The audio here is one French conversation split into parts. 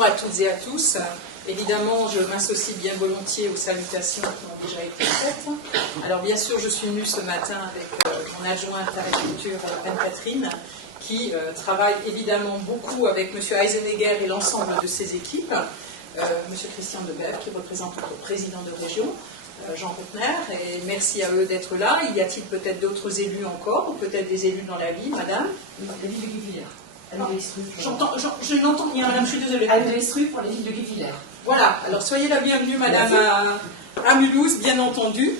Bonjour à toutes et à tous. Évidemment, je m'associe bien volontiers aux salutations qui ont déjà été faites. Alors bien sûr, je suis venue ce matin avec mon adjointe à l'agriculture, Anne-Catherine, qui travaille évidemment beaucoup avec M. Eisenegger et l'ensemble de ses équipes. M. Christian Debève, qui représente le président de région, Jean Routner, et merci à eux d'être là. Y a-t-il peut-être d'autres élus encore, ou peut-être des élus dans la ville, madame? La ville de Guépillère. Je n'entends rien, madame, je suis désolée. Anne Destru pour les villes de Guépillère. Voilà, alors soyez la bienvenue, madame, à Mulhouse, bien entendu.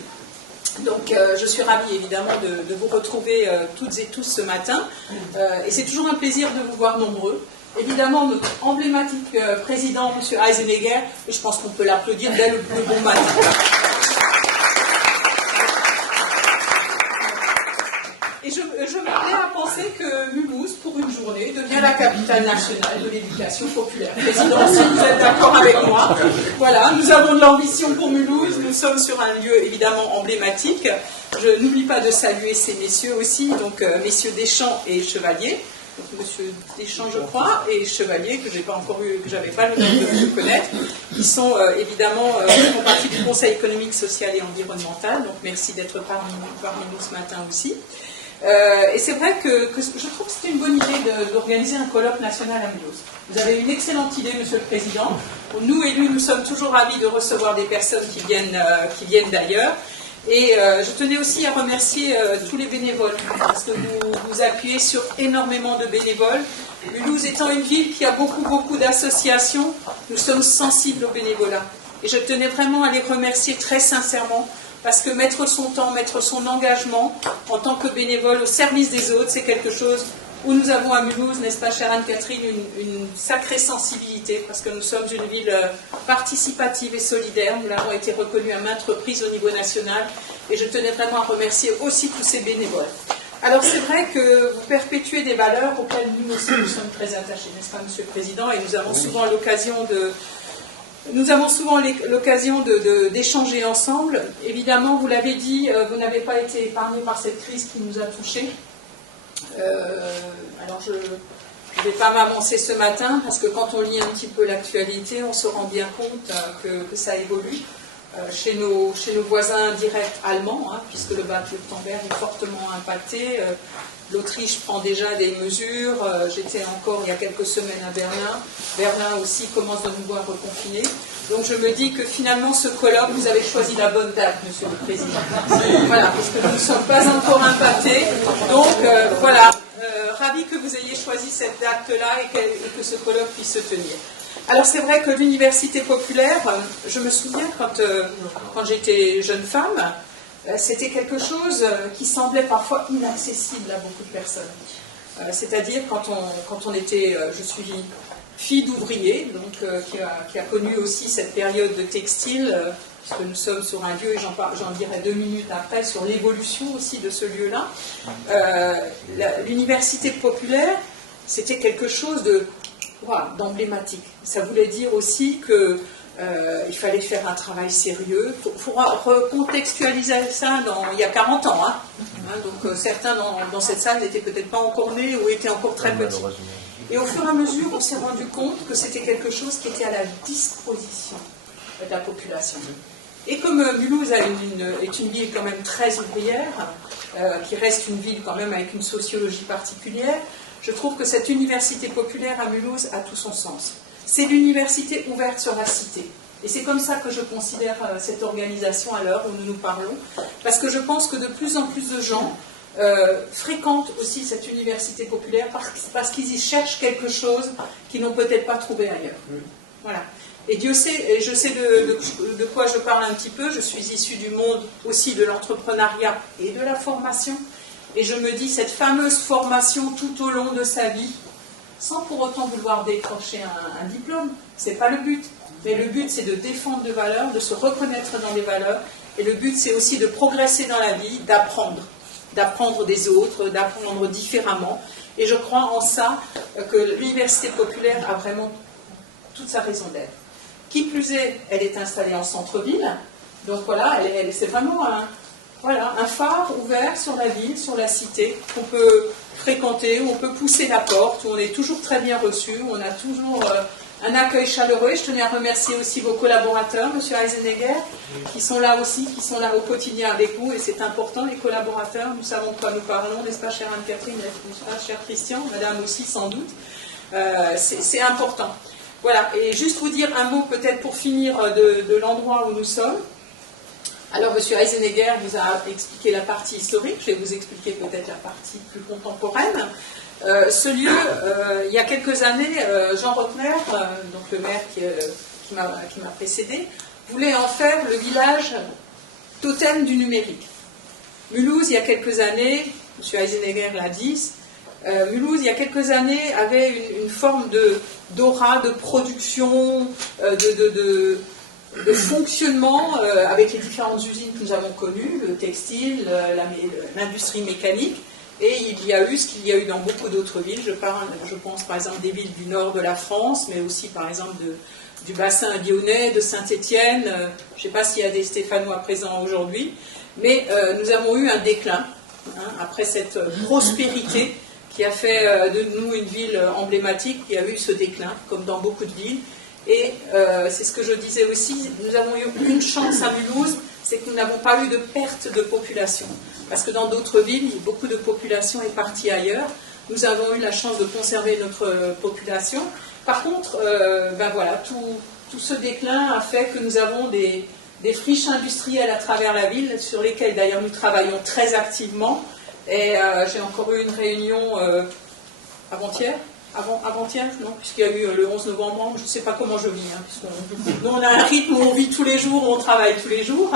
Donc, je suis ravie, évidemment, de vous retrouver toutes et tous ce matin. Et c'est toujours un plaisir de vous voir nombreux. Évidemment, notre emblématique président, M. Eisenegger, et je pense qu'on peut l'applaudir dès le bon matin. Et je me plais à penser que Mulhouse, pour une journée, devient la capitale nationale de l'éducation populaire. Président, si vous êtes d'accord avec moi, voilà, nous avons de l'ambition pour Mulhouse, nous sommes sur un lieu évidemment emblématique. Je n'oublie pas de saluer ces messieurs aussi, donc messieurs Deschamps et Chevalier. Donc, monsieur Deschamps, je crois, et Chevalier, que j'ai pas encore eu, que j'avais pas l'honneur de connaître, qui sont évidemment font partie du Conseil économique, social et environnemental. Donc merci d'être parmi nous ce matin aussi. Et c'est vrai que je trouve que c'était une bonne idée d'organiser un colloque national à Mulhouse. Vous avez une excellente idée, Monsieur le Président. Nous, élus, nous sommes toujours ravis de recevoir des personnes qui viennent d'ailleurs. Et je tenais aussi à remercier tous les bénévoles, parce que vous appuyez sur énormément de bénévoles. Mulhouse étant une ville qui a beaucoup d'associations, nous sommes sensibles au bénévolat. Et je tenais vraiment à les remercier très sincèrement, parce que mettre son temps, mettre son engagement en tant que bénévole au service des autres, c'est quelque chose où nous avons à Mulhouse, n'est-ce pas, chère Anne-Catherine, une sacrée sensibilité, parce que nous sommes une ville participative et solidaire. Nous l'avons été reconnus à maintes reprises au niveau national, et je tenais vraiment à remercier aussi tous ces bénévoles. Alors c'est vrai que vous perpétuez des valeurs auxquelles nous aussi nous sommes très attachés, n'est-ce pas, Monsieur le Président, et nous avons souvent l'occasion d'échanger ensemble. Évidemment, vous l'avez dit, vous n'avez pas été épargné par cette crise qui nous a touchés. Alors je ne vais pas m'avancer ce matin, parce que quand on lit un petit peu l'actualité, on se rend bien compte que ça évolue. Chez nos voisins directs allemands, puisque le Bade-Wurtemberg est fortement impacté. L'Autriche prend déjà des mesures. J'étais encore il y a quelques semaines à Berlin. Berlin aussi commence de nouveau à reconfiner. Donc je me dis que finalement ce colloque, vous avez choisi la bonne date, Monsieur le Président. Voilà, parce que nous ne sommes pas encore impactés. Donc voilà, ravi que vous ayez choisi cette date-là et que ce colloque puisse se tenir. Alors c'est vrai que l'université populaire, je me souviens quand j'étais jeune femme, c'était quelque chose qui semblait parfois inaccessible à beaucoup de personnes. C'est-à-dire quand on était, je suis fille d'ouvrier, donc qui a connu aussi cette période de textile, puisque nous sommes sur un lieu, et j'en dirai 2 minutes après, sur l'évolution aussi de ce lieu-là. L'université populaire, c'était quelque chose d'emblématique. Ça voulait dire aussi que il fallait faire un travail sérieux. Il faudra recontextualiser ça il y a 40 ans. Donc certains dans cette salle n'étaient peut-être pas encore nés ou étaient encore très petits. Et au fur et à mesure, on s'est rendu compte que c'était quelque chose qui était à la disposition de la population. Et comme Mulhouse est une ville quand même très ouvrière, qui reste une ville quand même avec une sociologie particulière, je trouve que cette université populaire à Mulhouse a tout son sens. C'est l'université ouverte sur la cité. Et c'est comme ça que je considère cette organisation à l'heure où nous nous parlons, parce que je pense que de plus en plus de gens fréquentent aussi cette université populaire parce qu'ils y cherchent quelque chose qu'ils n'ont peut-être pas trouvé ailleurs. Voilà. Et Dieu sait, et je sais de quoi je parle un petit peu, je suis issue du monde aussi de l'entrepreneuriat et de la formation, et je me dis, cette fameuse formation tout au long de sa vie, sans pour autant vouloir décrocher un diplôme, c'est pas le but. Mais le but, c'est de défendre des valeurs, de se reconnaître dans les valeurs, et le but, c'est aussi de progresser dans la vie, d'apprendre des autres, d'apprendre différemment. Et je crois en ça que l'université populaire a vraiment toute sa raison d'être. Qui plus est, elle est installée en centre-ville, donc voilà, c'est vraiment un phare ouvert sur la ville, sur la cité, qu'on peut fréquenter, où on peut pousser la porte, où on est toujours très bien reçu, où on a toujours un accueil chaleureux. Je tenais à remercier aussi vos collaborateurs, M. Eisenegger, qui sont là aussi, qui sont là au quotidien avec vous, et c'est important, les collaborateurs, nous savons de quoi nous parlons, n'est-ce pas, chère Anne-Catherine, n'est-ce pas, cher Christian, madame aussi sans doute, c'est important. Voilà, et juste vous dire un mot peut-être pour finir de l'endroit où nous sommes. Alors, M. Eisenegger vous a expliqué la partie historique, je vais vous expliquer peut-être la partie plus contemporaine. Ce lieu, il y a quelques années, Jean Rotner, donc le maire qui m'a précédé, voulait en faire le village totem du numérique. Mulhouse, il y a quelques années, M. Eisenegger l'a dit, Mulhouse, il y a quelques années, avait une forme d'aura, de production, de fonctionnement avec les différentes usines que nous avons connues, le textile, l'industrie mécanique, et il y a eu ce qu'il y a eu dans beaucoup d'autres villes. Je pense par exemple des villes du nord de la France, mais aussi par exemple du bassin lyonnais, de Saint-Étienne. Je ne sais pas s'il y a des Stéphanois présents aujourd'hui, mais nous avons eu un déclin après cette prospérité qui a fait de nous une ville emblématique. Il y a eu ce déclin, comme dans beaucoup de villes. Et c'est ce que je disais aussi, nous avons eu une chance à Mulhouse, c'est que nous n'avons pas eu de perte de population. Parce que dans d'autres villes, beaucoup de population est partie ailleurs. Nous avons eu la chance de conserver notre population. Par contre, ben voilà, tout ce déclin a fait que nous avons des friches industrielles à travers la ville, sur lesquelles d'ailleurs nous travaillons très activement. Et j'ai encore eu une réunion avant-hier, non, puisqu'il y a eu le 11 novembre, je ne sais pas comment je vis, nous on a un rythme où on vit tous les jours, où on travaille tous les jours.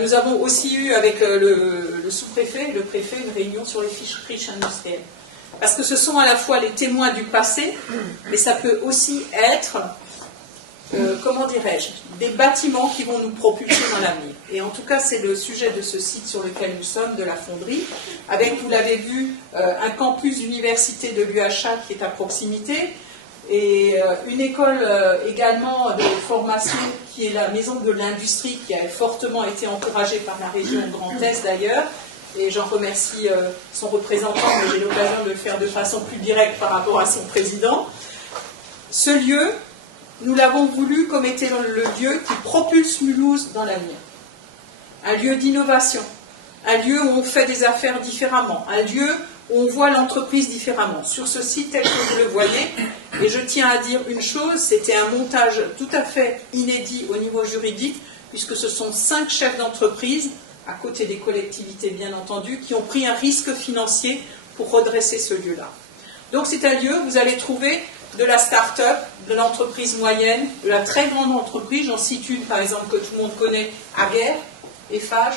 Nous avons aussi eu avec le sous-préfet et le préfet une réunion sur les friches industrielles. Parce que ce sont à la fois les témoins du passé, mais ça peut aussi être, comment dirais-je, des bâtiments qui vont nous propulser dans l'avenir. Et en tout cas, c'est le sujet de ce site sur lequel nous sommes, de la fonderie, avec, vous l'avez vu, un campus d'université de l'UHA qui est à proximité, et une école également de formation qui est la maison de l'industrie, qui a fortement été encouragée par la région Grand Est d'ailleurs, et j'en remercie son représentant, mais j'ai l'occasion de le faire de façon plus directe par rapport à son président. Ce lieu, nous l'avons voulu comme étant le lieu qui propulse Mulhouse dans l'avenir. Un lieu d'innovation, un lieu où on fait des affaires différemment, un lieu où on voit l'entreprise différemment. Sur ce site tel que vous le voyez, et je tiens à dire une chose, c'était un montage tout à fait inédit au niveau juridique, puisque ce sont 5 chefs d'entreprise, à côté des collectivités bien entendu, qui ont pris un risque financier pour redresser ce lieu-là. Donc c'est un lieu où vous allez trouver de la start-up, de l'entreprise moyenne, de la très grande entreprise. J'en cite une par exemple que tout le monde connaît, Aguerre, Eiffage,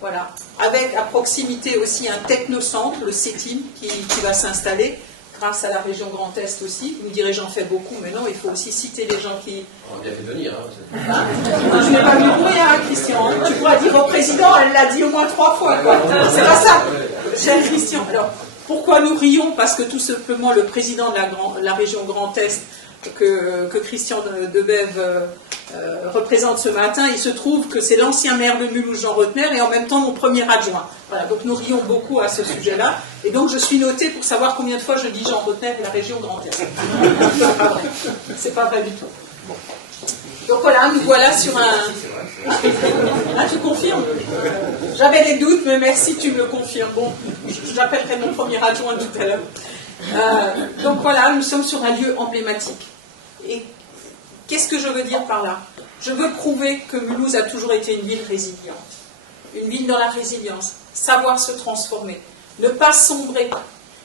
voilà. Avec à proximité aussi un technocentre, le CETIM, qui va s'installer grâce à la région Grand Est aussi. Vous me direz j'en fais beaucoup, mais non, il faut aussi citer les gens qui... On a bien fait venir. Je n'ai pas vu le bruit, Christian. Tu pourras dire au président, elle l'a dit au moins 3 fois. C'est pas ça, cher Christian. Alors, pourquoi nous rions? Parce que tout simplement le président de la région Grand Est que Christian Debève représente ce matin, il se trouve que c'est l'ancien maire de Mulhouse, Jean Rotner, et en même temps mon premier adjoint. Voilà, donc nous rions beaucoup à ce sujet-là. Et donc je suis notée pour savoir combien de fois je dis Jean Rotner et la région Grand Est. C'est pas vrai du tout. Donc voilà, nous voilà sur un... Ah, tu confirmes? J'avais des doutes, mais merci, tu me le confirmes. Bon, j'appellerai mon premier adjoint tout à l'heure. Donc voilà, nous sommes sur un lieu emblématique. Et qu'est-ce que je veux dire par là? Je veux prouver que Mulhouse a toujours été une ville résiliente. Une ville dans la résilience, savoir se transformer, ne pas sombrer.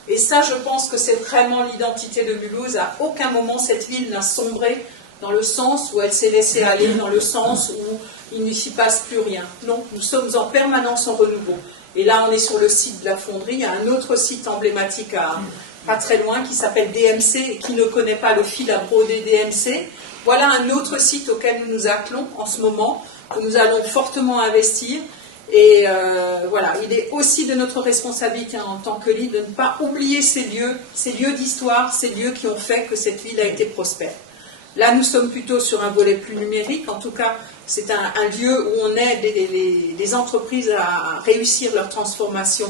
Et ça, je pense que c'est vraiment l'identité de Mulhouse. À aucun moment, cette ville n'a sombré dans le sens où elle s'est laissée aller, dans le sens où il ne s'y passe plus rien. Non, nous sommes en permanence en renouveau. Et là, on est sur le site de la fonderie. Il y a un autre site emblématique pas très loin qui s'appelle DMC, et qui ne connaît pas le fil à broder DMC. Voilà un autre site auquel nous nous attelons en ce moment, où nous allons fortement investir. Et voilà, il est aussi de notre responsabilité en tant que LID de ne pas oublier ces lieux d'histoire, ces lieux qui ont fait que cette ville a été prospère. Là, nous sommes plutôt sur un volet plus numérique. En tout cas, c'est un lieu où on aide les entreprises à réussir leur transformation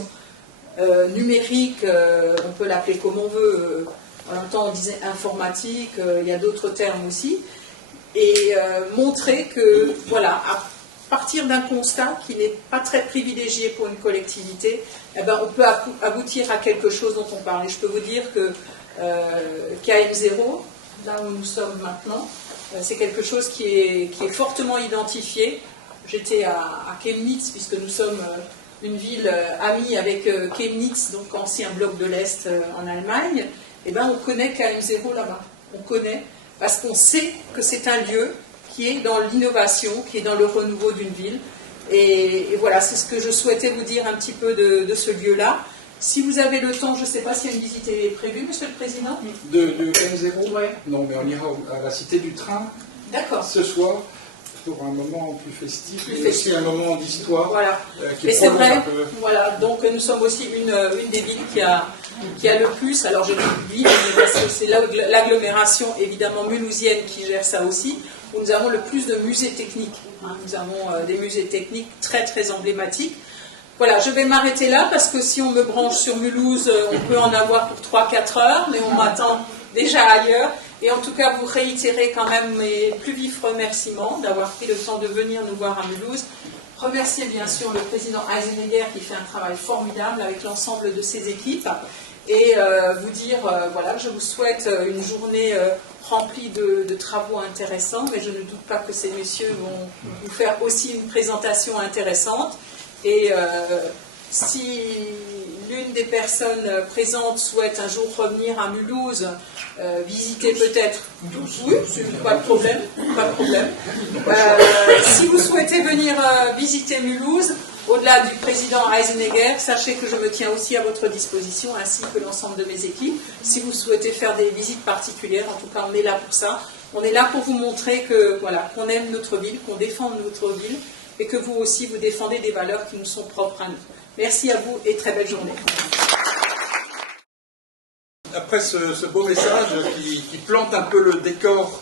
numérique, on peut l'appeler comme on veut, en même temps on disait informatique, il y a d'autres termes aussi, et montrer que, voilà, à partir d'un constat qui n'est pas très privilégié pour une collectivité, eh ben, on peut aboutir à quelque chose dont on parle. Et je peux vous dire que KM0, là où nous sommes maintenant, c'est quelque chose qui est fortement identifié. J'étais à Chemnitz, puisque nous sommes une ville amie avec Chemnitz, donc ancien bloc de l'Est en Allemagne. Eh ben, on connaît KM0 là-bas. On connaît, parce qu'on sait que c'est un lieu qui est dans l'innovation, qui est dans le renouveau d'une ville. Et voilà, c'est ce que je souhaitais vous dire un petit peu de ce lieu-là. Si vous avez le temps, je ne sais pas si une visite est prévue, Monsieur le Président. De M0 Ouais. Non, mais on ira à la Cité du Train D'accord. ce soir pour un moment plus festif, Plus mais festif. aussi un moment d'histoire. Voilà. Qui Et c'est prolonge vrai, un peu. voilà, donc nous sommes aussi une des villes qui a le plus, alors je dis ville, parce que c'est l'agglomération évidemment mulhousienne qui gère ça aussi, où nous avons le plus de musées techniques. Hein. Nous avons des musées techniques très très emblématiques. Voilà, je vais m'arrêter là parce que si on me branche sur Mulhouse, on peut en avoir pour 3-4 heures, mais on m'attend déjà ailleurs. Et en tout cas, vous réitérez quand même mes plus vifs remerciements d'avoir pris le temps de venir nous voir à Mulhouse. Remercier bien sûr le président Eisenegger qui fait un travail formidable avec l'ensemble de ses équipes. Et vous dire, voilà, je vous souhaite une journée remplie de travaux intéressants, mais je ne doute pas que ces messieurs vont vous faire aussi une présentation intéressante. Et si l'une des personnes présentes souhaite un jour revenir à Mulhouse, visiter peut-être, oui, c'est pas de problème, pas de problème. Si vous souhaitez venir visiter Mulhouse, au-delà du président Eisenegger, sachez que je me tiens aussi à votre disposition, ainsi que l'ensemble de mes équipes. Si vous souhaitez faire des visites particulières, en tout cas, on est là pour ça. On est là pour vous montrer que, voilà, qu'on aime notre ville, qu'on défend notre ville, et que vous aussi, vous défendez des valeurs qui nous sont propres à nous. Merci à vous et très belle journée. Après ce beau message qui plante un peu le décor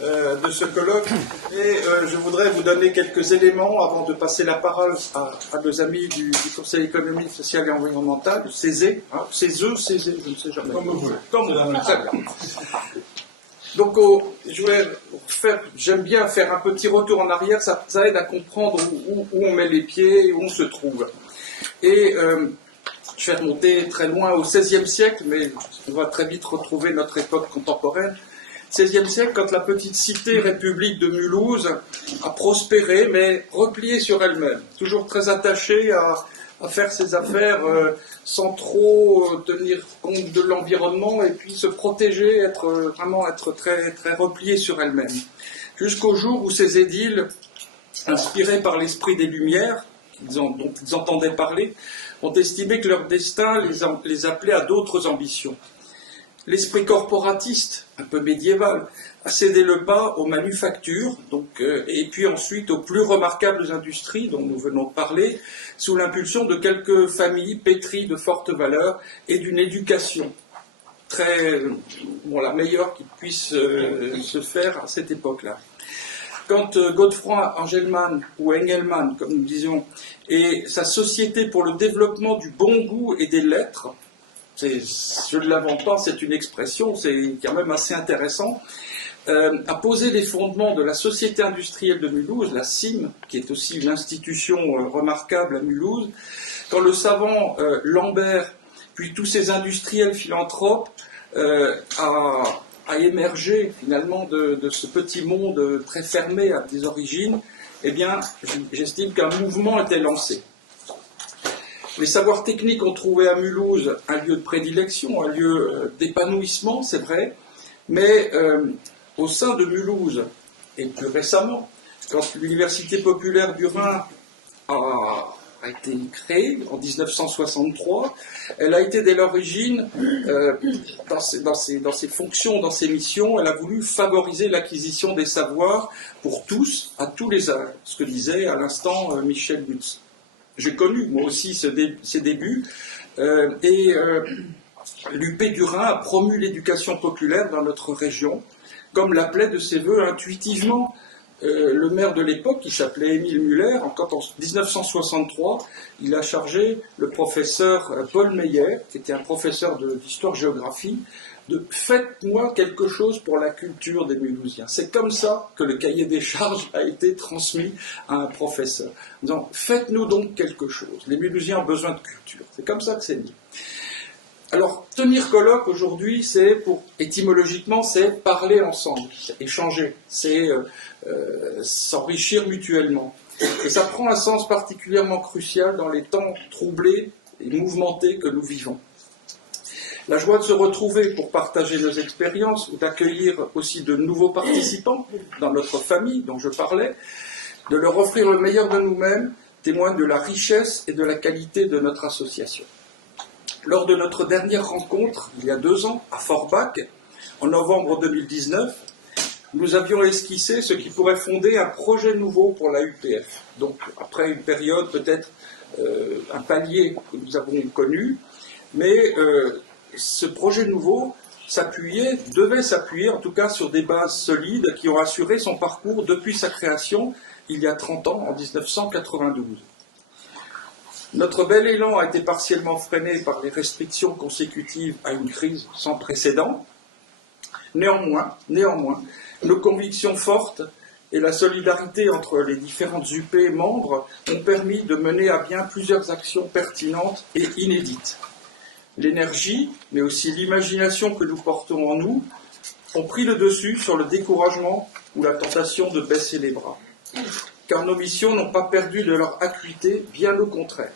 de ce colloque, et je voudrais vous donner quelques éléments avant de passer la parole à nos amis du Conseil économique, social et environnemental, du CESE, hein, CESE, je ne sais jamais. Comme vous voulez. Comme vous voulez, très bien. Donc, j'aime bien faire un petit retour en arrière, ça aide à comprendre où on met les pieds, où on se trouve. Et je vais remonter très loin au XVIe siècle, mais on va très vite retrouver notre époque contemporaine. XVIe siècle, quand la petite cité république de Mulhouse a prospéré, mais repliée sur elle-même, toujours très attachée à faire ses affaires sans trop tenir compte de l'environnement et puis se protéger, vraiment être très, très repliée sur elle-même. Jusqu'au jour où ces édiles, inspirés par l'esprit des Lumières, dont ils entendaient parler, ont estimé que leur destin les appelait à d'autres ambitions. L'esprit corporatiste, un peu médiéval, a cédé le pas aux manufactures, et puis ensuite aux plus remarquables industries dont nous venons de parler, sous l'impulsion de quelques familles pétries de fortes valeurs et d'une éducation la meilleure qui puisse se faire à cette époque-là. Quand Godefroy Engelmann, ou Engelmann, comme nous disions, et sa Société pour le développement du bon goût et des lettres, je ne l'invente pas, c'est une expression, c'est quand même assez intéressant, a posé les fondements de la Société industrielle de Mulhouse, la CIM, qui est aussi une institution remarquable à Mulhouse, quand le savant Lambert, puis tous ces industriels philanthropes, a émergé finalement de ce petit monde très fermé à des origines, eh bien, j'estime qu'un mouvement était lancé. Les savoirs techniques ont trouvé à Mulhouse un lieu de prédilection, un lieu d'épanouissement, c'est vrai, mais au sein de Mulhouse, et plus récemment, quand l'Université populaire du Rhin a été créée en 1963, elle a été dès l'origine, dans ses fonctions, dans ses missions, elle a voulu favoriser l'acquisition des savoirs pour tous, à tous les âges, ce que disait à l'instant Michel Lutz. J'ai connu, moi aussi, ses débuts, et l'UP du Rhin a promu l'éducation populaire dans notre région, comme l'appelait de ses voeux intuitivement le maire de l'époque, qui s'appelait Émile Muller. Quand en 1963, il a chargé le professeur Paul Meyer, qui était un professeur d'histoire-géographie, de faites-moi quelque chose pour la culture des Mulhousiens. C'est comme ça que le cahier des charges a été transmis à un professeur. Donc, faites-nous donc quelque chose. Les Mulhousiens ont besoin de culture. C'est comme ça que c'est dit. Alors, tenir colloque aujourd'hui, étymologiquement, c'est parler ensemble, c'est échanger, c'est s'enrichir mutuellement. Et ça prend un sens particulièrement crucial dans les temps troublés et mouvementés que nous vivons. La joie de se retrouver pour partager nos expériences ou d'accueillir aussi de nouveaux participants dans notre famille dont je parlais, de leur offrir le meilleur de nous-mêmes, témoigne de la richesse et de la qualité de notre association. Lors de notre dernière rencontre, il y a 2 ans, à Forbach, en novembre 2019, nous avions esquissé ce qui pourrait fonder un projet nouveau pour la UPF. Donc, après une période, peut-être un palier que nous avons connu, mais ce projet nouveau devait s'appuyer en tout cas sur des bases solides qui ont assuré son parcours depuis sa création il y a 30 ans, en 1992. Notre bel élan a été partiellement freiné par les restrictions consécutives à une crise sans précédent. Néanmoins, nos convictions fortes et la solidarité entre les différentes UP membres ont permis de mener à bien plusieurs actions pertinentes et inédites. L'énergie, mais aussi l'imagination que nous portons en nous, ont pris le dessus sur le découragement ou la tentation de baisser les bras. Car nos missions n'ont pas perdu de leur acuité, bien au contraire.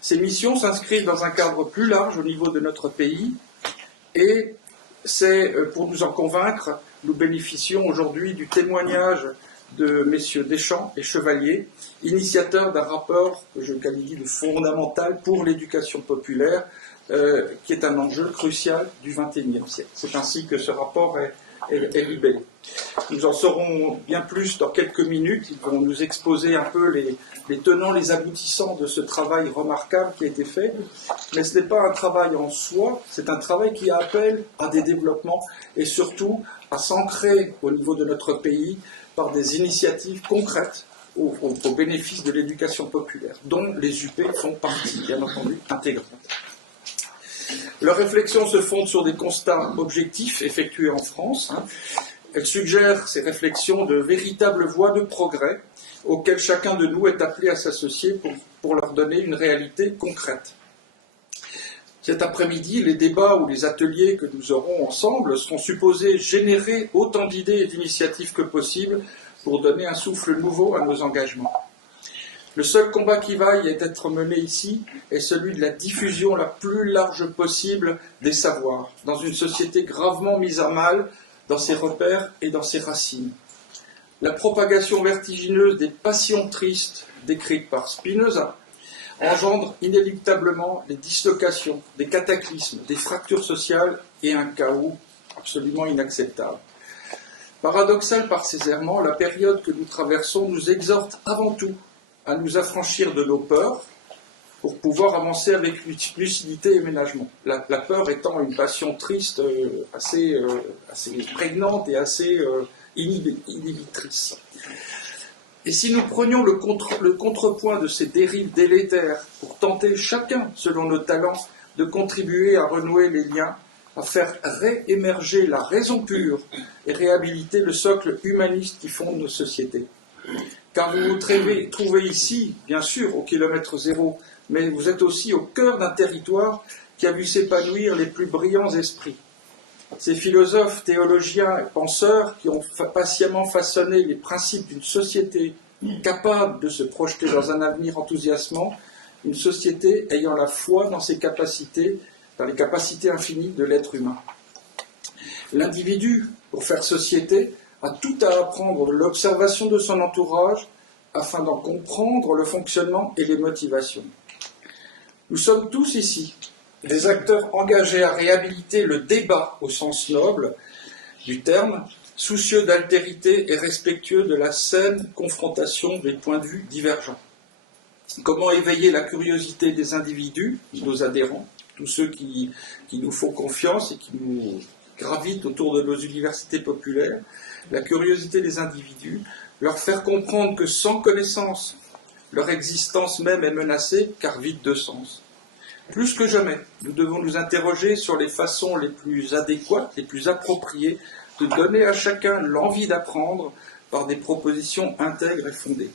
Ces missions s'inscrivent dans un cadre plus large au niveau de notre pays et c'est, pour nous en convaincre, nous bénéficions aujourd'hui du témoignage de messieurs Deschamps et Chevalier, initiateurs d'un rapport que je qualifie de fondamental pour l'éducation populaire, qui est un enjeu crucial du XXIe siècle. C'est ainsi que ce rapport est libellé. Nous en saurons bien plus dans quelques minutes. Ils vont nous exposer un peu les tenants, les aboutissants de ce travail remarquable qui a été fait. Mais ce n'est pas un travail en soi, c'est un travail qui appelle à des développements et surtout à s'ancrer au niveau de notre pays par des initiatives concrètes au bénéfice de l'éducation populaire, dont les UP font partie, bien entendu, intégrante. Leurs réflexions se fondent sur des constats objectifs effectués en France. Elles suggèrent, ces réflexions, de véritables voies de progrès auxquelles chacun de nous est appelé à s'associer pour leur donner une réalité concrète. Cet après-midi, les débats ou les ateliers que nous aurons ensemble seront supposés générer autant d'idées et d'initiatives que possible pour donner un souffle nouveau à nos engagements. Le seul combat qui vaille à être mené ici est celui de la diffusion la plus large possible des savoirs, dans une société gravement mise à mal dans ses repères et dans ses racines. La propagation vertigineuse des passions tristes décrites par Spinoza engendre inéluctablement des dislocations, des cataclysmes, des fractures sociales et un chaos absolument inacceptable. Paradoxal par ses errements, la période que nous traversons nous exhorte avant tout à nous affranchir de nos peurs pour pouvoir avancer avec lucidité et ménagement. La peur étant une passion triste assez prégnante et assez inhibitrice. Et si nous prenions le contrepoint de ces dérives délétères pour tenter chacun, selon nos talents, de contribuer à renouer les liens, à faire réémerger la raison pure et réhabiliter le socle humaniste qui fonde nos sociétés. Car vous vous trouvez ici, bien sûr, au kilomètre zéro, mais vous êtes aussi au cœur d'un territoire qui a vu s'épanouir les plus brillants esprits. Ces philosophes, théologiens et penseurs qui ont patiemment façonné les principes d'une société capable de se projeter dans un avenir enthousiasmant, une société ayant la foi dans ses capacités, dans les capacités infinies de l'être humain. L'individu, pour faire société, a tout à apprendre de l'observation de son entourage afin d'en comprendre le fonctionnement et les motivations. Nous sommes tous ici des acteurs engagés à réhabiliter le débat au sens noble du terme, soucieux d'altérité et respectueux de la saine confrontation des points de vue divergents. Comment éveiller la curiosité des individus, nos adhérents, tous ceux qui nous font confiance et qui nous gravitent autour de nos universités populaires, la curiosité des individus, leur faire comprendre que sans connaissance, leur existence même est menacée car vide de sens. Plus que jamais, nous devons nous interroger sur les façons les plus adéquates, les plus appropriées de donner à chacun l'envie d'apprendre par des propositions intègres et fondées.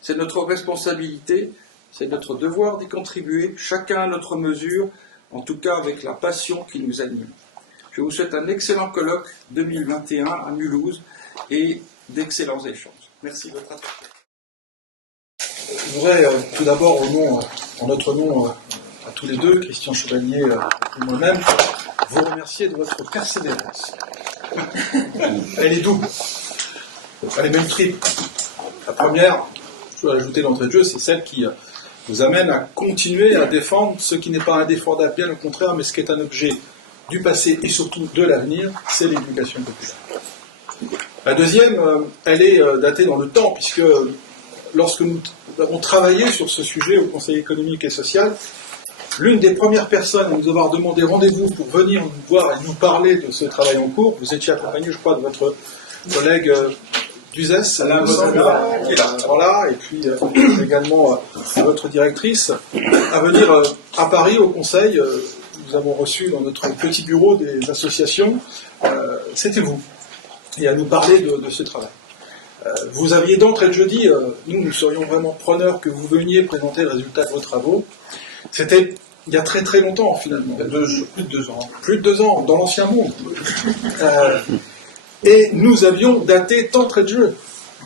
C'est notre responsabilité, c'est notre devoir d'y contribuer, chacun à notre mesure, en tout cas avec la passion qui nous anime. Je vous souhaite un excellent colloque 2021 à Mulhouse et d'excellents échanges. Merci de votre attention. Je voudrais tout d'abord, en notre nom à tous les deux, Christian Chevalier et moi-même, vous remercier de votre persévérance. Elle est double. Elle est même triple. La première, je dois ajouter l'entrée de jeu, c'est celle qui vous amène à continuer à défendre ce qui n'est pas indéfendable, bien au contraire, mais ce qui est un objet du passé et surtout de l'avenir, c'est l'éducation populaire. La deuxième, elle est datée dans le temps, puisque lorsque nous avons travaillé sur ce sujet au Conseil économique et social, l'une des premières personnes à nous avoir demandé rendez-vous pour venir nous voir et nous parler de ce travail en cours, vous étiez accompagné, je crois, de votre collègue Duzès, voilà, et puis également votre directrice, à venir à Paris au Conseil. Nous avons reçu dans notre petit bureau des associations, c'était vous, et à nous parler de ce travail. Vous aviez d'entrée de jeudi, nous serions vraiment preneurs que vous veniez présenter le résultat de vos travaux. C'était il y a très très longtemps finalement. Plus de 2 ans. Plus de 2 ans, dans l'ancien monde. Et nous avions daté d'entrée de jeu.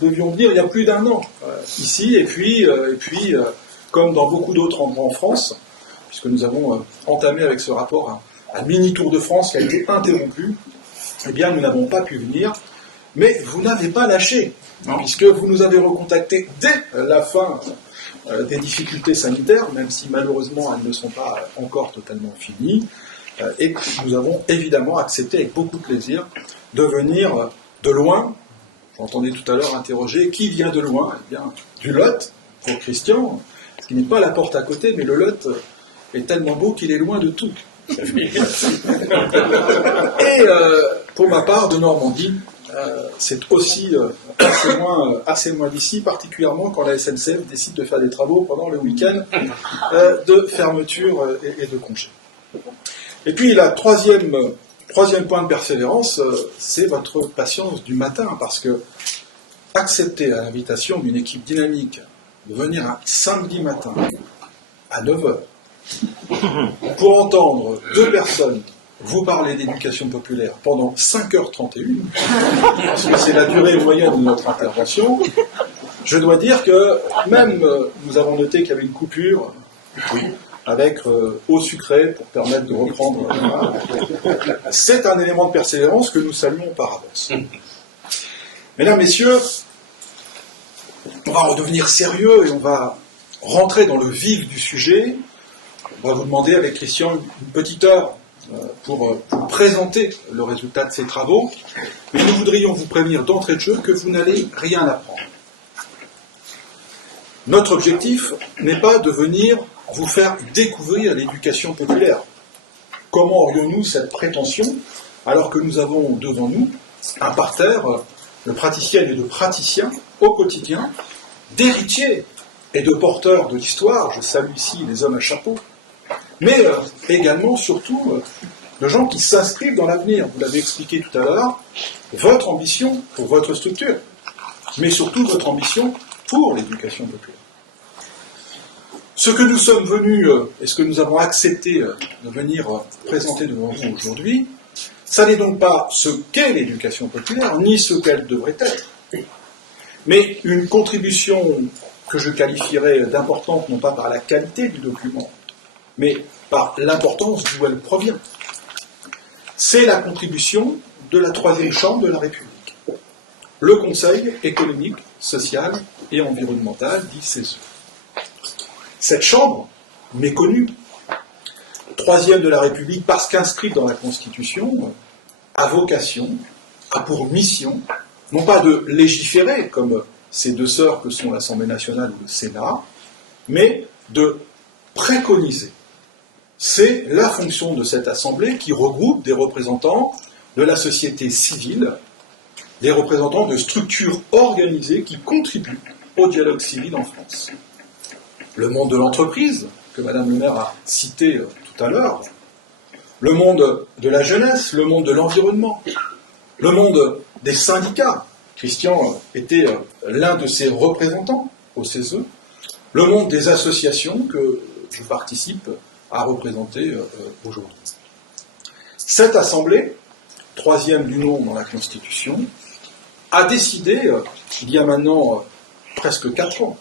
Nous devions venir il y a plus d'1 an ici, et puis comme dans beaucoup d'autres endroits en France, puisque nous avons entamé avec ce rapport un mini Tour de France qui a été interrompu, eh bien nous n'avons pas pu venir, mais vous n'avez pas lâché, puisque vous nous avez recontacté dès la fin des difficultés sanitaires, même si malheureusement elles ne sont pas encore totalement finies, et nous avons évidemment accepté avec beaucoup de plaisir de venir de loin. J'entendais tout à l'heure interroger qui vient de loin. Eh bien, du Lot, pour Christian, ce qui n'est pas la porte à côté, mais le Lot est tellement beau qu'il est loin de tout. Et pour ma part, de Normandie, c'est aussi assez loin d'ici, particulièrement quand la SNCF décide de faire des travaux pendant le week-end de fermeture et de congé. Et puis la troisième point de persévérance, c'est votre patience du matin, parce que accepter à l'invitation d'une équipe dynamique de venir un samedi matin à 9h pour entendre 2 personnes vous parler d'éducation populaire pendant 5h31, parce que c'est la durée moyenne de notre intervention, je dois dire que même nous avons noté qu'il y avait une coupure avec eau sucrée pour permettre de reprendre. C'est un élément de persévérance que nous saluons par avance. Mesdames, Messieurs, on va redevenir sérieux et on va rentrer dans le vif du sujet. On va vous demander avec Christian une petite heure pour présenter le résultat de ces travaux, mais nous voudrions vous prévenir d'entrée de jeu que vous n'allez rien apprendre. Notre objectif n'est pas de venir vous faire découvrir l'éducation populaire. Comment aurions-nous cette prétention alors que nous avons devant nous un parterre de praticiennes et de praticiens au quotidien, d'héritiers et de porteurs de l'histoire, je salue ici les hommes à chapeau, mais également, surtout, de gens qui s'inscrivent dans l'avenir. Vous l'avez expliqué tout à l'heure, votre ambition pour votre structure, mais surtout votre ambition pour l'éducation populaire. Ce que nous sommes venus, et ce que nous avons accepté de venir présenter devant vous aujourd'hui, ça n'est donc pas ce qu'est l'éducation populaire, ni ce qu'elle devrait être, mais une contribution que je qualifierais d'importante, non pas par la qualité du document, mais par l'importance d'où elle provient. C'est la contribution de la 3e chambre de la République, le Conseil économique, social et environnemental, dit CESE. Cette chambre, méconnue, 3e de la République, parce qu'inscrite dans la Constitution, a vocation, a pour mission, non pas de légiférer, comme ces 2 sœurs que sont l'Assemblée nationale ou le Sénat, mais de préconiser. C'est la fonction de cette Assemblée qui regroupe des représentants de la société civile, des représentants de structures organisées qui contribuent au dialogue civil en France. Le monde de l'entreprise, que Madame le maire a cité tout à l'heure, le monde de la jeunesse, le monde de l'environnement, le monde des syndicats. Christian était l'un de ses représentants au CESE, le monde des associations que je participe à représenter aujourd'hui. Cette assemblée, troisième du nom dans la Constitution, a décidé, il y a maintenant presque 4 ans,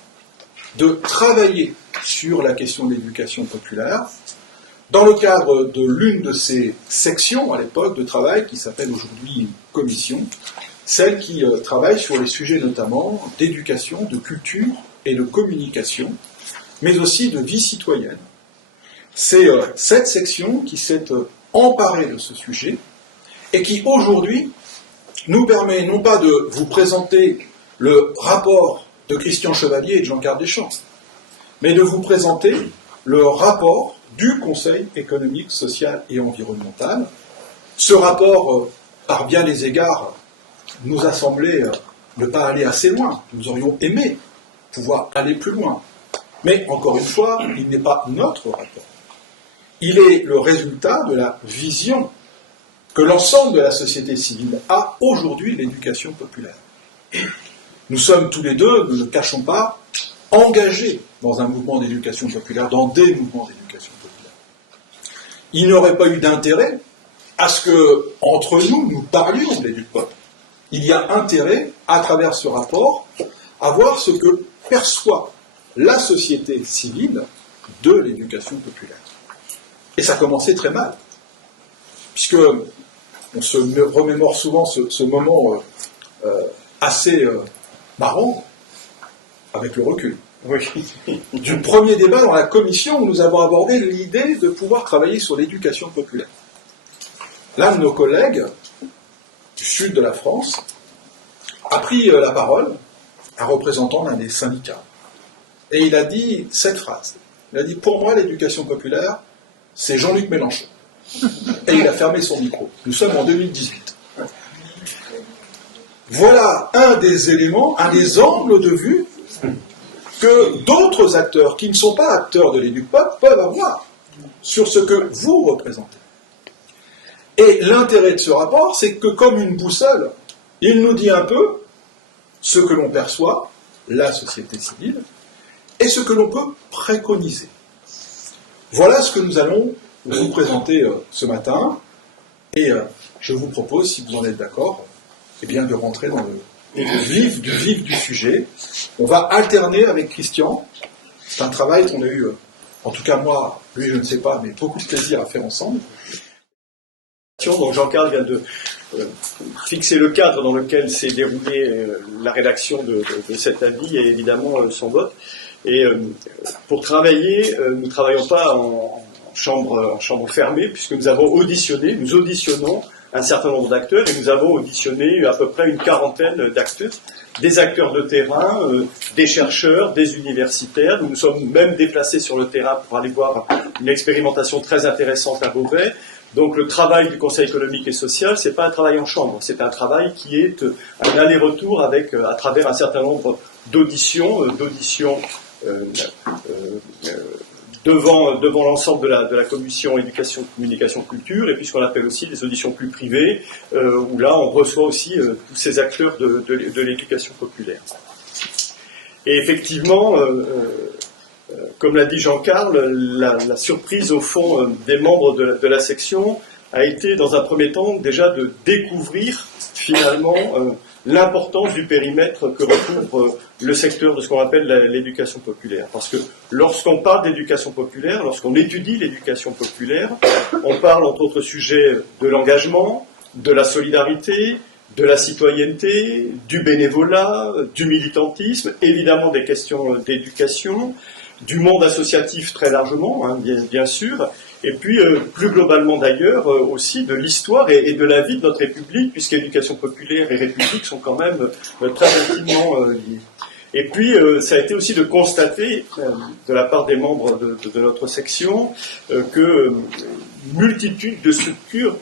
de travailler sur la question de l'éducation populaire dans le cadre de l'une de ces sections à l'époque de travail qui s'appelle aujourd'hui une commission, celle qui travaille sur les sujets notamment d'éducation, de culture et de communication, mais aussi de vie citoyenne. C'est cette section qui s'est emparée de ce sujet et qui aujourd'hui nous permet non pas de vous présenter le rapport de Christian Chevalier et de Jean-Carl Deschamps, mais de vous présenter le rapport du Conseil économique, social et environnemental. Ce rapport, par bien des égards, nous a semblé ne pas aller assez loin. Nous aurions aimé pouvoir aller plus loin. Mais, encore une fois, il n'est pas notre rapport. Il est le résultat de la vision que l'ensemble de la société civile a aujourd'hui de l'éducation populaire. Nous sommes tous les deux, ne le cachons pas, engagés dans un mouvement d'éducation populaire, dans des mouvements d'éducation populaire. Il n'aurait pas eu d'intérêt à ce que, entre nous, nous parlions de l'éduc-pop. Il y a intérêt, à travers ce rapport, à voir ce que perçoit la société civile de l'éducation populaire. Et ça commençait très mal, puisque on se remémore souvent ce moment assez marrant, avec le recul. Oui. Du premier débat dans la commission où nous avons abordé l'idée de pouvoir travailler sur l'éducation populaire. L'un de nos collègues du sud de la France a pris la parole, un représentant d'un des syndicats, et il a dit cette phrase. Il a dit « Pour moi, l'éducation populaire, c'est Jean-Luc Mélenchon ». Et il a fermé son micro. Nous sommes en 2018. Voilà un des éléments, un des angles de vue que d'autres acteurs, qui ne sont pas acteurs de l'éduc-pop, peuvent avoir sur ce que vous représentez. Et l'intérêt de ce rapport, c'est que comme une boussole, il nous dit un peu ce que l'on perçoit, la société civile, et ce que l'on peut préconiser. Voilà ce que nous allons vous présenter ce matin, et je vous propose, si vous en êtes d'accord, eh bien de rentrer dans le vif du sujet. On va alterner avec Christian. C'est un travail qu'on a eu, en tout cas moi, lui je ne sais pas, mais beaucoup de plaisir à faire ensemble. Donc Jean-Carl vient de fixer le cadre dans lequel s'est déroulée la rédaction de cet avis et évidemment son vote. Et pour travailler, nous ne travaillons pas en chambre fermée, puisque nous auditionnons un certain nombre d'acteurs, et nous avons auditionné à peu près une quarantaine d'acteurs, des acteurs de terrain, des chercheurs, des universitaires. Nous nous sommes même déplacés sur le terrain pour aller voir une expérimentation très intéressante à Beauvais. Donc le travail du Conseil économique et social, c'est pas un travail en chambre, c'est un travail qui est un aller-retour avec, à travers un certain nombre d'auditions devant l'ensemble de la commission éducation, communication, culture, et puis ce qu'on appelle aussi des auditions plus privées, où là on reçoit aussi tous ces acteurs de l'éducation populaire. Et effectivement, comme l'a dit Jean-Carl, la surprise au fond des membres de la section a été dans un premier temps déjà de découvrir finalement l'importance du périmètre que recouvre le secteur de ce qu'on appelle l'éducation populaire. Parce que lorsqu'on parle d'éducation populaire, lorsqu'on étudie l'éducation populaire, on parle entre autres sujets de l'engagement, de la solidarité, de la citoyenneté, du bénévolat, du militantisme, évidemment des questions d'éducation, du monde associatif très largement, hein, bien sûr, et puis plus globalement d'ailleurs aussi de l'histoire et de la vie de notre République, puisque l'éducation populaire et République sont quand même très intimement liés. Et puis ça a été aussi de constater de la part des membres de notre section que multitude de structures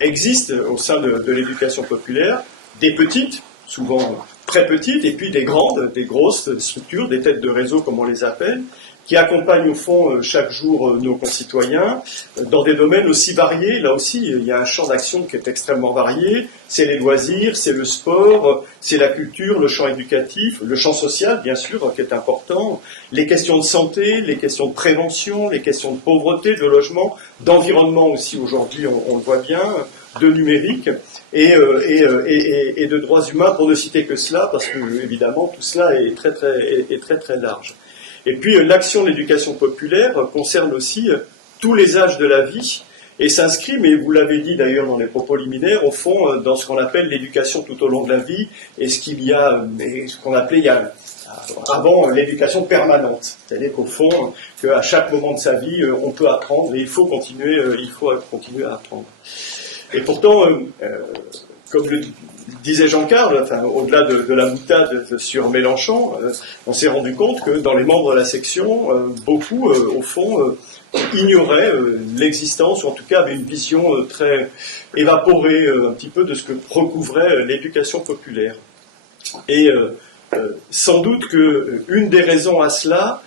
existent au sein de l'éducation populaire, des petites, souvent très petites, et puis des grandes, des grosses structures, des têtes de réseau comme on les appelle, qui accompagnent au fond chaque jour nos concitoyens dans des domaines aussi variés. Là aussi, il y a un champ d'action qui est extrêmement varié. C'est les loisirs, c'est le sport, c'est la culture, le champ éducatif, le champ social, bien sûr, qui est important, les questions de santé, les questions de prévention, les questions de pauvreté, de logement, d'environnement aussi aujourd'hui, on le voit bien, de numérique. Et de droits humains, pour ne citer que cela, parce que évidemment tout cela est très large. Et puis l'action de l'éducation populaire concerne aussi tous les âges de la vie et s'inscrit, mais vous l'avez dit d'ailleurs dans les propos liminaires, au fond dans ce qu'on appelle l'éducation tout au long de la vie et ce qu'on appelait avant l'éducation permanente. C'est-à-dire qu'au fond, qu'à chaque moment de sa vie, on peut apprendre et il faut continuer à apprendre. Et pourtant, comme le disait Jean-Carl, enfin, au-delà de la boutade sur Mélenchon, on s'est rendu compte que dans les membres de la section, beaucoup, au fond, ignoraient l'existence, ou en tout cas avaient une vision très évaporée un petit peu de ce que recouvrait l'éducation populaire. Et sans doute qu'une des raisons à cela,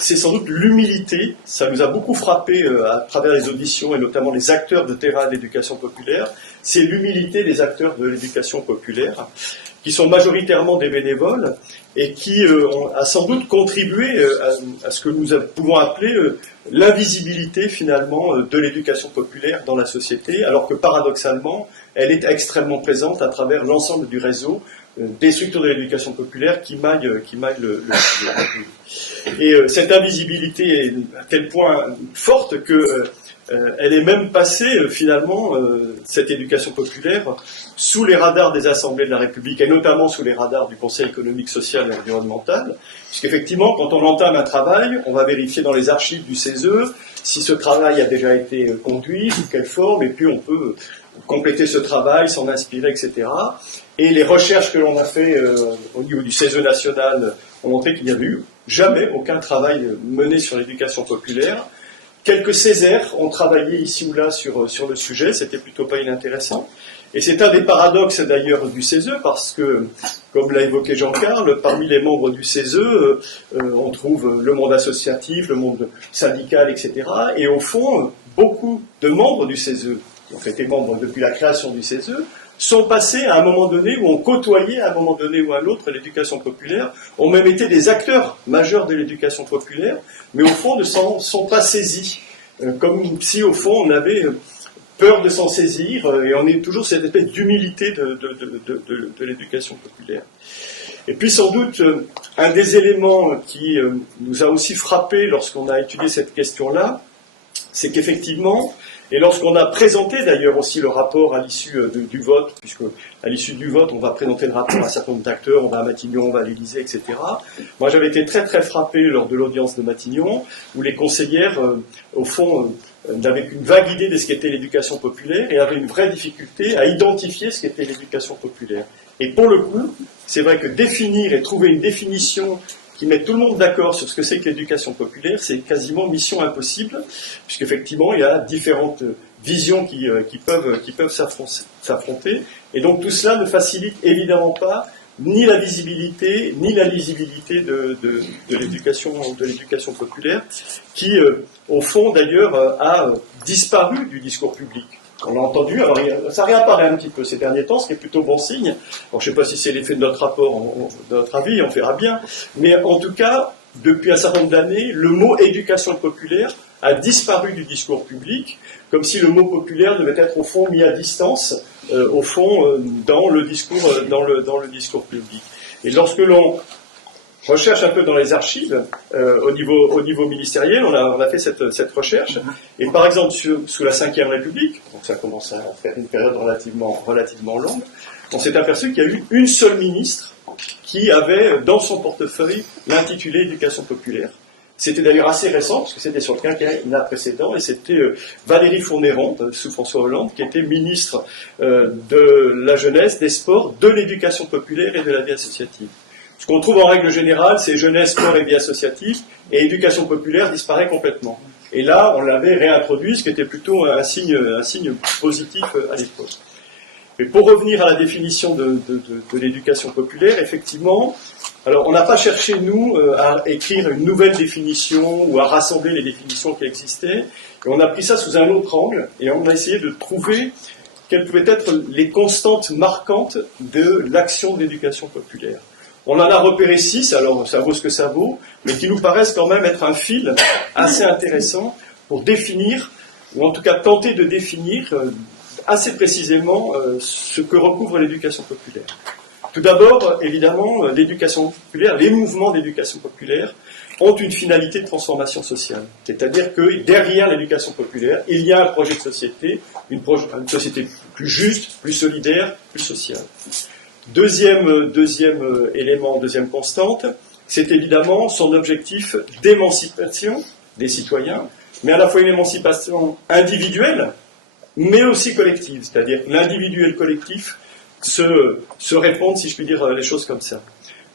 c'est sans doute l'humilité. Ça nous a beaucoup frappé à travers les auditions et notamment les acteurs de terrain de l'éducation populaire. C'est l'humilité des acteurs de l'éducation populaire qui sont majoritairement des bénévoles et qui a sans doute contribué à ce que nous pouvons appeler l'invisibilité finalement de l'éducation populaire dans la société, alors que paradoxalement, elle est extrêmement présente à travers l'ensemble du réseau des structures de l'éducation populaire qui maillent le Et cette invisibilité est à tel point forte que elle est même passée finalement, cette éducation populaire, sous les radars des assemblées de la République et notamment sous les radars du Conseil économique, social et environnemental, puisqu'effectivement, quand on entame un travail, on va vérifier dans les archives du CESE si ce travail a déjà été conduit, sous quelle forme, et puis on peut compléter ce travail, s'en inspirer, etc. Et les recherches que l'on a fait au niveau du CESE national ont montré qu'il n'y avait eu jamais aucun travail mené sur l'éducation populaire. Quelques Césaires ont travaillé ici ou là sur le sujet, c'était plutôt pas inintéressant. Et c'est un des paradoxes d'ailleurs du CESE, parce que, comme l'a évoqué Jean-Carl, parmi les membres du CESE, on trouve le monde associatif, le monde syndical, etc. Et au fond, beaucoup de membres du CESE, qui ont été membres depuis la création du CESE, sont passés à un moment donné, ou ont côtoyé à un moment donné ou à un autre l'éducation populaire, ont même été des acteurs majeurs de l'éducation populaire, mais au fond ne s'en sont pas saisis, comme si au fond on avait peur de s'en saisir, et on est toujours cette espèce d'humilité de l'éducation populaire. Et puis sans doute, un des éléments qui nous a aussi frappé lorsqu'on a étudié cette question-là, c'est qu'effectivement, et lorsqu'on a présenté d'ailleurs aussi le rapport à l'issue du vote, puisque à l'issue du vote, on va présenter le rapport à un certain nombre d'acteurs, on va à Matignon, on va à l'Élysée, etc. Moi, j'avais été très très frappé lors de l'audience de Matignon, où les conseillères, au fond, n'avaient qu'une vague idée de ce qu'était l'éducation populaire et avaient une vraie difficulté à identifier ce qu'était l'éducation populaire. Et pour le coup, c'est vrai que définir et trouver une définition qui met tout le monde d'accord sur ce que c'est que l'éducation populaire, c'est quasiment mission impossible, puisqu'effectivement, il y a différentes visions qui peuvent s'affronter, et donc tout cela ne facilite évidemment pas ni la visibilité, ni la lisibilité de l'éducation populaire, qui, au fond, d'ailleurs, a disparu du discours public. On l'a entendu, alors ça réapparaît un petit peu ces derniers temps, ce qui est plutôt bon signe. Alors, je ne sais pas si c'est l'effet de notre rapport, de notre avis, on verra bien. Mais en tout cas, depuis un certain nombre d'années, le mot éducation populaire a disparu du discours public, comme si le mot populaire devait être au fond mis à distance, dans le discours public. Et lorsque l'on recherche un peu dans les archives, au niveau ministériel, on a fait cette recherche, et par exemple sous la Ve République, donc ça commence à faire une période relativement longue, on s'est aperçu qu'il y a eu une seule ministre qui avait dans son portefeuille l'intitulé éducation populaire. C'était d'ailleurs assez récent, parce que c'était sur le quinquennat précédent, et c'était Valérie Fournéron, sous François Hollande, qui était ministre de la jeunesse, des sports, de l'éducation populaire et de la vie associative. Ce qu'on trouve en règle générale, c'est jeunesse, sport et vie associative, et éducation populaire disparaît complètement. Et là, on l'avait réintroduit, ce qui était plutôt un signe positif à l'époque. Mais pour revenir à la définition de l'éducation populaire, effectivement, alors on n'a pas cherché, nous, à écrire une nouvelle définition ou à rassembler les définitions qui existaient, et on a pris ça sous un autre angle, et on a essayé de trouver quelles pouvaient être les constantes marquantes de l'action de l'éducation populaire. On en a repéré 6, alors ça vaut ce que ça vaut, mais qui nous paraissent quand même être un fil assez intéressant pour définir, ou en tout cas tenter de définir assez précisément ce que recouvre l'éducation populaire. Tout d'abord, évidemment, l'éducation populaire, les mouvements d'éducation populaire ont une finalité de transformation sociale. C'est-à-dire que derrière l'éducation populaire, il y a un projet de société, une société plus juste, plus solidaire, plus sociale. Deuxième élément, deuxième constante, c'est évidemment son objectif d'émancipation des citoyens, mais à la fois une émancipation individuelle, mais aussi collective. C'est-à-dire que l'individu et le collectif se répondent, si je puis dire les choses comme ça.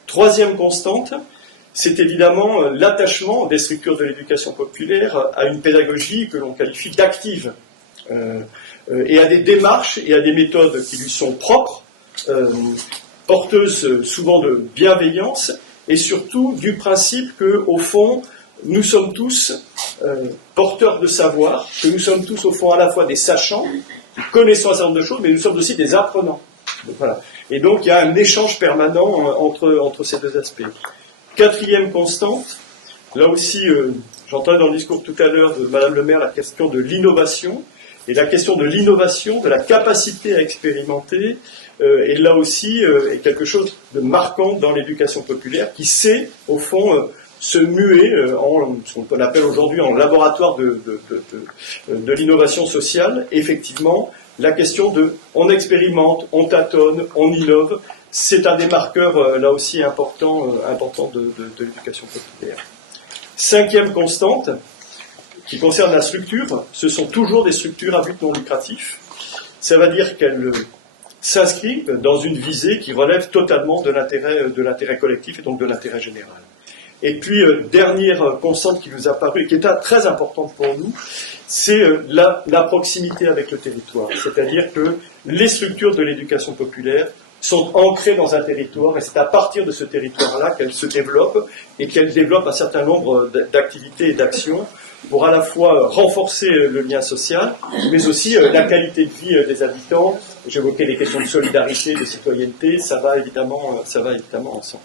Troisième constante, c'est évidemment l'attachement des structures de l'éducation populaire à une pédagogie que l'on qualifie d'active, et à des démarches et à des méthodes qui lui sont propres, porteuses souvent de bienveillance, et surtout du principe que, au fond, nous sommes tous porteurs de savoir, que nous sommes tous, au fond, à la fois des sachants, qui connaissons un certain nombre de choses, mais nous sommes aussi des apprenants. Donc, voilà. Et donc, il y a un échange permanent entre ces deux aspects. Quatrième constante, là aussi, j'entendais dans le discours tout à l'heure de Madame le maire la question de l'innovation, et la question de l'innovation, de la capacité à expérimenter, et là aussi, est quelque chose de marquant dans l'éducation populaire, qui sait, au fond, se muer en ce qu'on appelle aujourd'hui en laboratoire de l'innovation sociale. Effectivement, la question de on expérimente, on tâtonne, on innove, c'est un des marqueurs là aussi important de l'éducation populaire. Cinquième constante, qui concerne la structure, ce sont toujours des structures à but non lucratif. Ça veut dire qu'elles s'inscrivent dans une visée qui relève totalement de l'intérêt collectif et donc de l'intérêt général. Et puis, dernière constante qui nous a paru et qui est très importante pour nous, c'est la proximité avec le territoire. C'est-à-dire que les structures de l'éducation populaire sont ancrées dans un territoire, et c'est à partir de ce territoire-là qu'elles se développent, et qu'elles développent un certain nombre d'activités et d'actions pour à la fois renforcer le lien social, mais aussi la qualité de vie des habitants. J'évoquais les questions de solidarité, de citoyenneté, ça va évidemment ensemble.